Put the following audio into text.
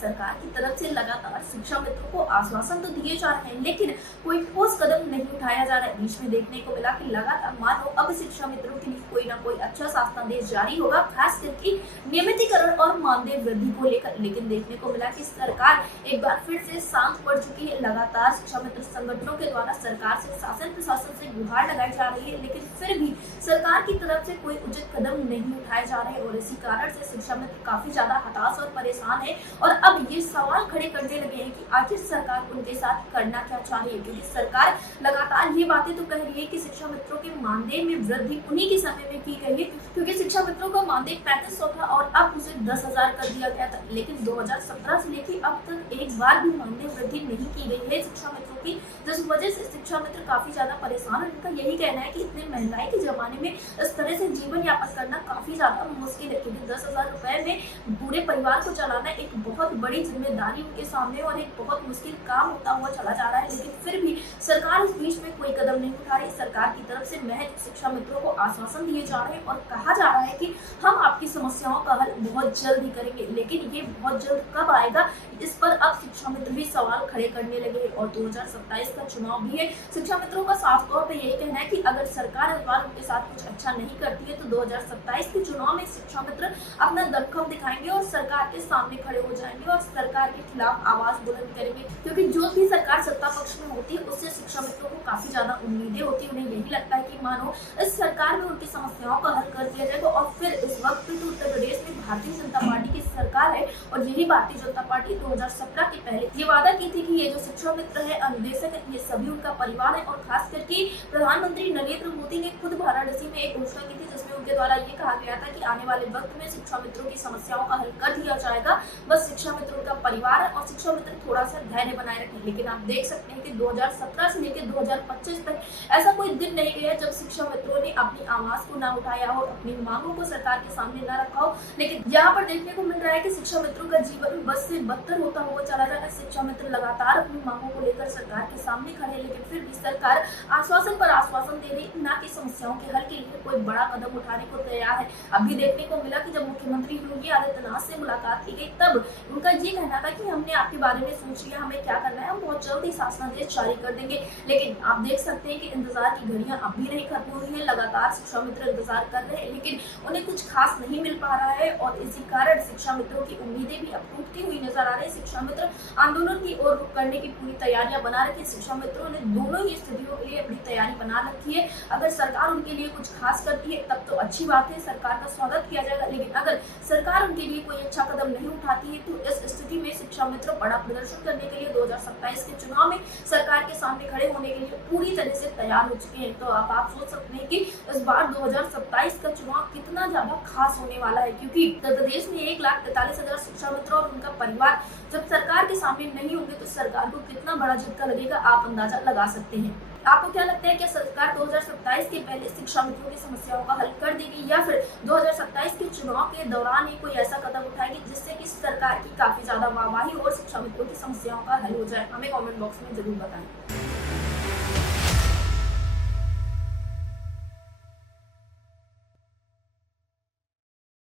सरकार की तरफ से लगातार शिक्षा मित्रों को आश्वासन तो दिए जा रहे हैं, लेकिन कोई ठोस कदम नहीं उठाया जा रहा है। बीच में देखने को मिला कि लगातार मानो अब शिक्षा मित्रों के लिए कोई ना कोई अच्छा शासनादेश जारी होगा, खास करके नियमितीकरण और मानदेय वृद्धि को लेकर। लेकिन देखने को मिला कि सरकार एक बार फिर से शांत पड़ चुकी है। लगातार शिक्षा मित्र संगठनों के द्वारा सरकार से, शासन प्रशासन से गुहार लगाई जा रही है, लेकिन फिर भी सरकार की तरफ से कोई उचित कदम नहीं उठाए जा रहे और इसी कारण से शिक्षा मित्र काफी ज्यादा हताश और परेशान है। और अब ये सवाल खड़े करने लगे हैं कि आखिर सरकार उनके साथ करना क्या चाह रही है, क्योंकि सरकार लगातार ये बातें तो कह रही है कि शिक्षा मित्रों के मानदेय में वृद्धि उन्हीं के समय में की गई है, क्योंकि शिक्षा मित्रों का मानदेय 3500 था और अब उसे 10,000 कर दिया गया था। लेकिन 2017 से लेकर अब तक एक बार भी मानदेय वृद्धि नहीं की गई है शिक्षा मित्रों की, जिस वजह से शिक्षा मित्र काफी ज्यादा परेशान है। उनका यही कहना है कि इतने महंगाई के जमाने में इस तरह से जीवन यापन करना काफी ज्यादा मुश्किल है, क्योंकि 10,000 रुपए में पूरे परिवार को चलाना एक बहुत बड़ी जिम्मेदारी उनके सामने और एक बहुत मुश्किल काम होता हुआ चला जा रहा है। लेकिन फिर भी सरकार इस बीच में कोई कदम नहीं उठा रही। सरकार की तरफ से महज शिक्षा मित्रों को आश्वासन दिए जा रहे हैं और कहा जा रहा है कि हम आपकी समस्याओं का हल बहुत जल्द ही करेंगे, लेकिन ये बहुत जल्द कब आएगा, इस पर अब शिक्षा मित्र भी सवाल खड़े करने लगे हैं। और 2027 का चुनाव भी है। शिक्षा मित्रों का साफ तौर पे यही कहना है कि अगर सरकार इस बार उनके साथ कुछ अच्छा नहीं करती है तो 2027 के चुनाव में शिक्षा मित्र अपना दमखम दिखाएंगे और सरकार के सामने खड़े हो जाएंगे और सरकार के खिलाफ आवाज बुलंद करेंगे, क्योंकि जो भी सरकार सत्ता पक्ष में होती है उससे शिक्षा मित्रों को काफी ज्यादा उम्मीदें होती है। उन्हें यही लगता है कि मानो इस सरकार में उनकी समस्याओं का हल कर दिया जाएगा। और फिर इस वक्त पे तो उत्तर प्रदेश में भारतीय जनता पार्टी की सरकार है और यही भारतीय जनता पार्टी 2017 के पहले ये वादा की थी कि ये जो शिक्षा मित्र है, अनुदेशक है, ये सभी उनका परिवार है। और खास करके प्रधानमंत्री नरेंद्र मोदी ने खुद वाराणसी में एक घोषणा की थी, जिसमें उनके द्वारा ये कहा गया था कि आने वाले वक्त में शिक्षा मित्रों की समस्याओं का हल कर दिया जाएगा। बस शिक्षा मित्रों का परिवार है और शिक्षा मित्र थोड़ा सा धैर्य बनाए रखें। लेकिन आप देख सकते हैं कि 2017 से लेकर 2025 तक ऐसा कोई दिन नहीं गया जब शिक्षा मित्रों ने अपनी आवाज को ना उठाया हो, अपनी मांगों को सरकार के सामने ना रखा हो। लेकिन यहाँ पर देखने को मिल रहा है कि शिक्षा मित्रों का जीवन बस से बदतर होता हुआ चला जा रहा है। शिक्षा मित्र लगातार अपनी मांगों को लेकर सरकार के सामने खड़े, लेकिन फिर भी सरकार आश्वासन पर आश्वासन दे रही, ना कि समस्याओं के हल के लिए कोई बड़ा कदम उठाने को तैयार है। अभी देखने को मिला कि जब मुख्यमंत्री योगी आदित्यनाथ से मुलाकात की गई तब उनका ये कहना था कि हमने आपके बारे में सोच लिया, हमें क्या करना है, हम बहुत जल्द ही शासनादेश जारी कर देंगे। लेकिन आप देख सकते हैं कि इंतजार की घड़ियां अब भी नहीं खत्म हुई है। लगातार शिक्षा मित्र इंतजार कर रहे हैं, लेकिन उन्हें कुछ खास नहीं मिल पा रहा है और इसी कारण शिक्षा मित्रों की उम्मीदें भी अब टूटती हुई नजर आ रही है। शिक्षा मित्र आंदोलन की ओर रुख करने की पूरी तैयारियां बना रखी। शिक्षा मित्रों ने दोनों ही स्थितियों के लिए अपनी तैयारी बना रखी है। अगर सरकार उनके लिए कुछ खास करती है तब तो अच्छी बात है, सरकार का स्वागत किया जाएगा। लेकिन अगर सरकार उनके लिए कोई अच्छा कदम नहीं उठाती है तो इस स्थिति में शिक्षा मित्र बड़ा प्रदर्शन करने के लिए 2027 के चुनाव में सरकार के सामने खड़े होने के लिए पूरी तरह से तैयार हो चुके हैं। तो अब आप सोच सकते हैं कि इस बार 2027 का चुनाव कितना ज्यादा खास होने वाला है, क्योंकि उत्तर प्रदेश में 1,43,000 शिक्षा मित्र और उनका परिवार जब सरकार के सामने नहीं होंगे तो सरकार को कितना बड़ा झटका लगेगा, आप अंदाजा लगा सकते हैं। आपको क्या लगता है कि सरकार 2027 के पहले शिक्षा मित्रों की समस्याओं का हल कर देगी या फिर 2027 के चुनाव के दौरान ही कोई ऐसा कदम उठाएगी जिससे कि सरकार की काफी ज्यादा वाहवाही और शिक्षा मित्रों की समस्याओं का हल हो जाए? हमें कमेंट बॉक्स में जरूर बताएं।